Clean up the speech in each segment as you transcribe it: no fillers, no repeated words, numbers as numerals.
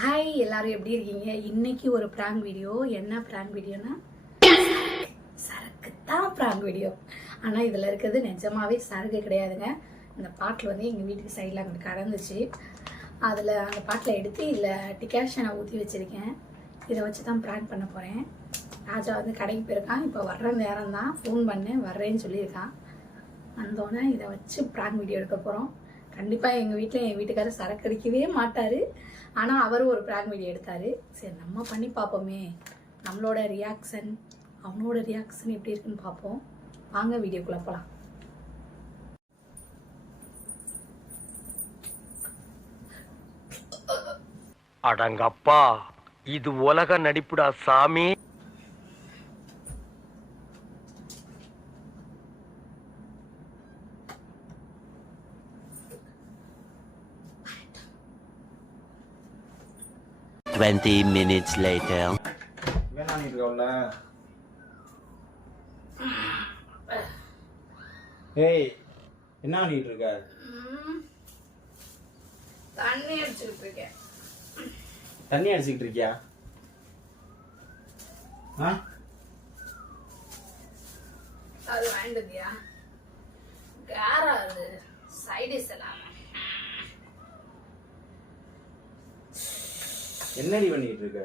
Hi, எல்லாரும் எப்படி இருக்கீங்க? இன்னைக்கு ஒரு பிராங்க் வீடியோ. என்ன பிராங்க் வீடியோனா சரக்கு தான் பிராங்க் வீடியோ. ஆனால் இதில் இருக்கிறது நிஜமாவே சரக்கு கிடையாதுங்க. இந்த பாட்டில் வந்து எங்கள் வீட்டுக்கு சைடில் அங்கே கடந்துச்சு. அதில் அந்த பாட்டில் எடுத்து இதில் டிகாஷனை ஊற்றி வச்சுருக்கேன். இதை வச்சு தான் பிராங்க் பண்ண போகிறேன். ராஜா வந்து கடைக்கு போயிருக்கான். இப்போ வர்ற நேரம் தான் ஃபோன் பண்ணேன், வர்றேன்னு சொல்லியிருக்கான். வந்தோடனே இதை வச்சு பிராங்க் வீடியோ எடுக்க போகிறோம். கண்டிப்பாக எங்கள் வீட்டில் என் வீட்டுக்காரர் சரக்கு அடிக்கவே மாட்டார். ஆனால் அவரும் ஒரு பிராங்க் வீடியோ எடுத்தார். சரி, நம்ம பண்ணி பார்ப்போமே. நம்மளோட ரியாக்ஷன், அவனோட ரியாக்ஷன் எப்படி இருக்குன்னு பார்ப்போம். வாங்க வீடியோக்குள்ளே போகலாம். அடங்கப்பா, இது உலக நடிப்புடா சாமி. minutes later. ஏய், என்ன பண்ணிட்டு இருக்க? தண்ணி அடிச்சுக்கிட்டு இருக்கேன். தண்ணி அடிச்சுக்கிட்டு இருக்கியா? அது வாங்கிட்டியா? காரா அது சைடிஸ் எல்லாம். என்னடி பண்ணிட்டு இருக்க?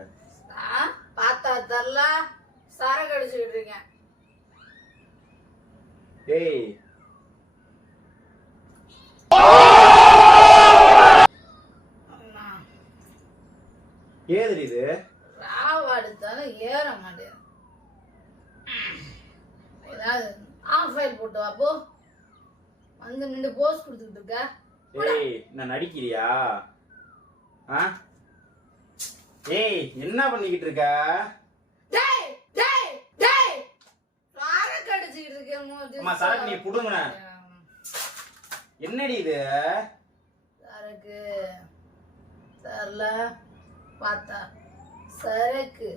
பார்த்தா தரல, சரக்கு அடிச்சுக்கிட்டு இருக்கேன். ஏய், ஏதுடி இது? ராவ அடித்தாலும் ஏற மாட்டேன். ஏதாவது ஆஃப் ஆயில் போட்டு வா போ. வந்து நின்று போஸ் கொடுத்துக்கிட்டு இருக்க. ஏய், நான் நடிக்கிறியா? ஏய், என்ன பண்ணிக்கிட்டு இருக்க? டேய் டேய் டேய், சரக்கு அடிச்சுக்கிட்டு இருக்கேன். அம்மா, சரக்கு நீ புடுங்கன. என்னடி இது? சரக்கு தரல, பார்த்தா சரக்கு.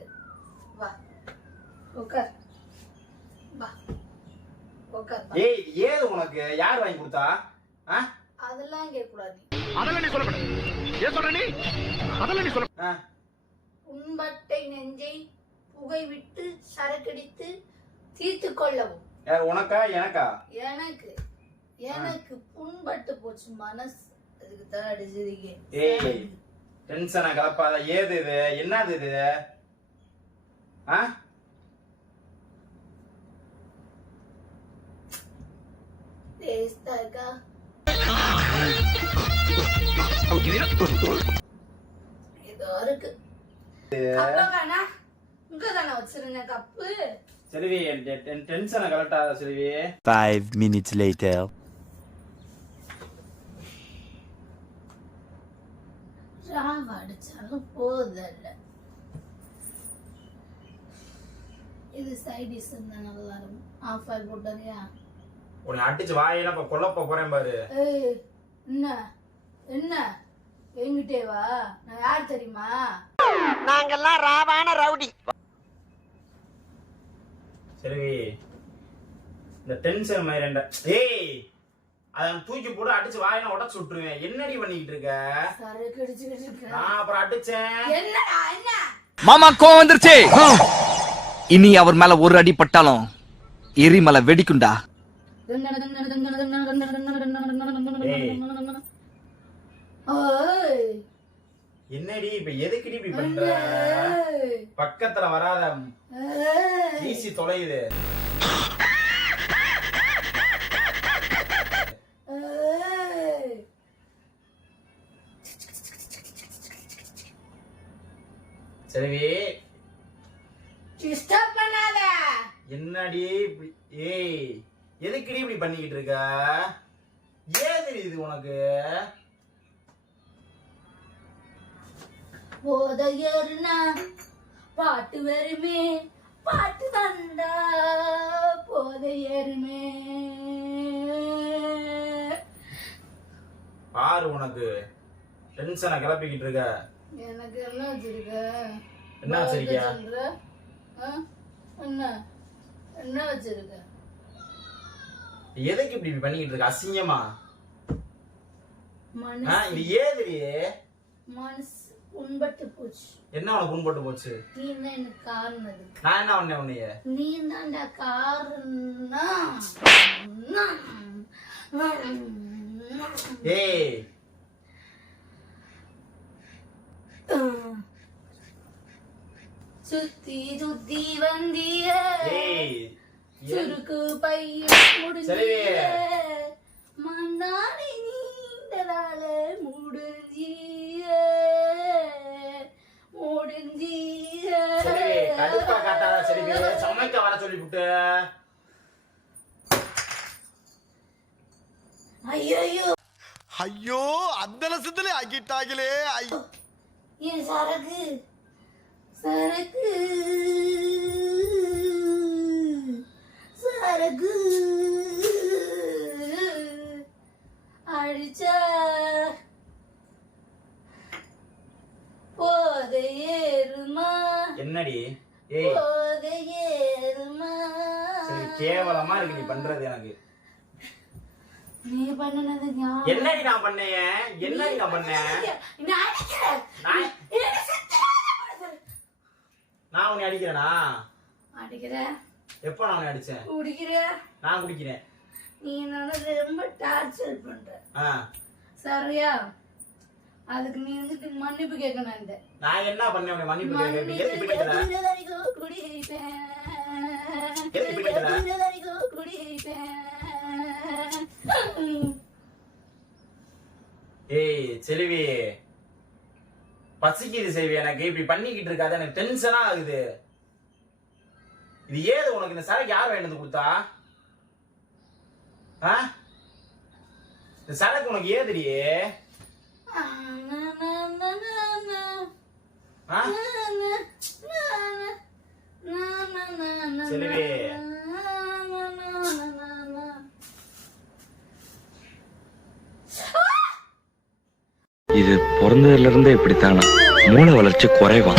வா உட்கார், வா உட்கார். ஏய், ஏது உனக்கு? யார் வாங்கி கொடுத்தா? அதெல்லாம் கேட்கக்கூடாது. அதெல்லாம் நீ சொல்லக்கூடாது. ஏன் சொல்ற நீ? அதெல்லாம் நீ சொல்ல. உண்பட்டை நெஞ்சை புகை விட்டு சரக்கடித்து தீர்த்து கொள்ளவும். யார், உனக்கா எனக்கா? எனக்கு எனக்கு புண்பட்டு போச்சு மனசு, அதுக்கு தான் அடிச்சிருக்கேன். ஏய், டென்ஷனா கலப்பாத. ஏது இது? என்னது இது? டேஸ்டா இருக்கா? இதோ இருக்கு. கப்பக்கானா இங்க தானே வச்சிருந்தேன் கப்பு. செல்வி, டென்ஷனை கலட்டாத செல்வி. 5 minutes later. ராவ அடிச்சாலும் போதல்ல. இது சைடிஸ் இருந்தா நல்லா இருக்கும். ஆஃப் ஆயில் போட்டறியா? உன்னை அடிச்சு வாயெல்லாம் இப்ப கொல்லப்ப போறேன் பாரு. ஏய், என்ன என்ன என்கிட்டே வா. நான் யார் தெரியுமா? நாங்கெல்லாம் ராவான ரவுடி. செல்வி, இந்த டென்ஷன் மாதிரி. ஏய், அத தூக்கி போட்டு அடிச்சு வாயில உடச்சு விட்டுருவேன். என்னடி பண்ணிக்கிட்டு இருக்க? சரக்கு அடிச்சுக்கிட்டு இருக்க. நான் அப்புறம் அடிச்சேன். என்னடா என்ன? மாமா கோவம் வந்துருச்சு. இனி அவர் மேல ஒரு அடி பட்டாலும் எரிமலை வெடிக்குண்டா. என்னடி இப்ப எதுக்குடி இப்படி பண்ற? பக்கத்துல வராத, வீசி தொலையுது. செல்வி, டிஸ்டர்ப் பண்ணாத. என்னடி இப்படி? ஏய், எதுக்குடி இப்படி பண்ணிக்கிட்டு இருக்க? ஏது இது உனக்கு? போதையர்னா பாட்டு வருமே, பாட்டு வந்தா போதையருமே. பாரு, உனக்கு டென்ஷனை கிளப்பிக்கிட்டு இருக்க. எனக்கு என்ன வச்சிருக்க? என்ன வச்சிருக்கியா? என்ன என்ன வச்சிருக்க? எதுக்கு இப்படி பண்ணிக்கிட்டு இருக்க? அசிங்கமா? மனசு இது ஏதுடி? மனசு புண்பட்டு போச்சு. என்ன உனக்கு புண்பட்டு போச்சு? நீ தான் எனக்கு காரணம். நான் என்ன பண்ணேன் உன்னைய? நீ தான்டா காரணம். ஏய் சுத்தி சுத்தி வந்திய ஏய் சுருக்கு பையன் முடிஞ்சிய சரி. மந்தாடி நீண்டதால முடிஞ்சிய சரி கடுப்பா காட்டாத. சரி சமைக்க வர சொல்லிவிட்டு. ஐயோ ஐயோ அந்த லட்சத்துல ஆக்கிட்டாங்களே. என் சரக்கு சரக்கு சரக்கு அடிச்சா போதை ஏறுமா என்னடி? ஏய் போதை ஏறுமா. சரி கேவலமா இருக்கு நீ பண்றது. எனக்கு நீ பண்ணனது ஞாபகம். என்னடி நான் பண்ணேன்? என்னடி நான் பண்ணேன்? நான் அடிக்கிறேன். நான் நான் உன்னை அடிக்கிறேனா? அடிக்கிறேன். எப்போ நான் உன்னை அடிச்சேன்? குடிக்கிறேன். நான் குடிக்கிறேன். நீ என்ன ரொம்ப டார்ச்சர் பண்ற. ஆ சரியா? அதுக்கு நீ வந்துட்டு மன்னிப்பு கேட்கணும். நான் என்ன பண்ணேன் உன்னை மன்னிப்பு கேட்க? இப்படி கேட்கல. இப்படி கேட்கல. ஏய் செல்வி பசிக்குது செல்வி. எனக்கு இப்படி பண்ணிக்கிட்டு இருக்காது. எனக்கு டென்ஷனா ஆகுது. இது ஏது உனக்கு? இந்த சரக்கு யார் வேணுது கொடுத்தா? இந்த சரக்கு உனக்கு ஏதுடி? செல்வி இது பிறந்ததுல இருந்தே இப்படித்தானா? மூளை வளர்ச்சி குறைவா?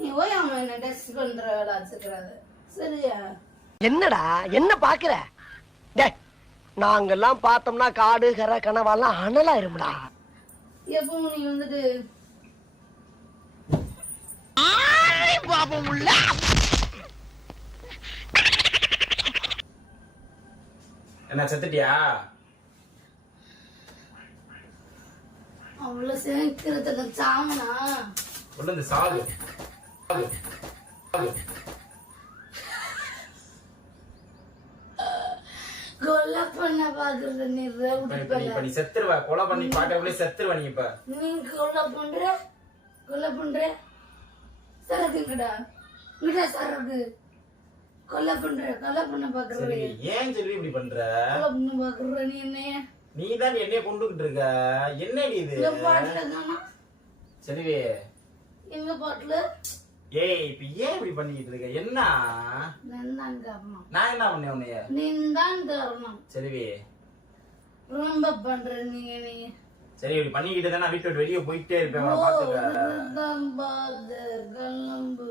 நீ போய் அவன் என்ன டெஸ்ட் பண்ற வேலை வச்சுக்கிறாரு. சரியா? என்னடா என்ன பாக்குற? நாங்கெல்லாம் பார்த்தோம்னா காடு கரை கனவாலாம் அனலாயிரும்டா. எப்பவும் நீ வந்துட்டு என்ன செத்துட்டியா? அவ்வளவு சேர்க்கிறதுக்கு சாமனா உள்ள சாகு. கொலை பண்ண பாக்குறது. நீ இப்ப நீ செத்துருவ. கொலை பண்ணி பாக்கக்குள்ளே செத்துருவ நீ. இப்ப நீ கொலை பண்ற சரக்குங்கடா. விடா சரக்கு. கொலை பண்ண பாக்குற. ஏன் சொல்லி இப்படி பண்ற? கொலை பண்ண பாக்குற நீ என்னைய. நீ தான் என்னைய கொண்டுகிட்டு இருக்க. என்னடி இது? பாட்டுல தானா? செல்வி எங்க பாட்டுல? ஏய் இப்ப ஏன் இப்படி பண்ணிக்கிட்டு இருக்க? என்ன நான் காரணம். நான் என்ன பண்ணேன் உன்னைய? நீ தான் காரணம். செல்வி ரொம்ப பண்ற நீங்க. சரி இப்படி பண்ணிக்கிட்டு தான் நான் வீட்டை விட்டு வெளியே போயிட்டே இருப்பேன். பாத்துக்க. கிளம்பு.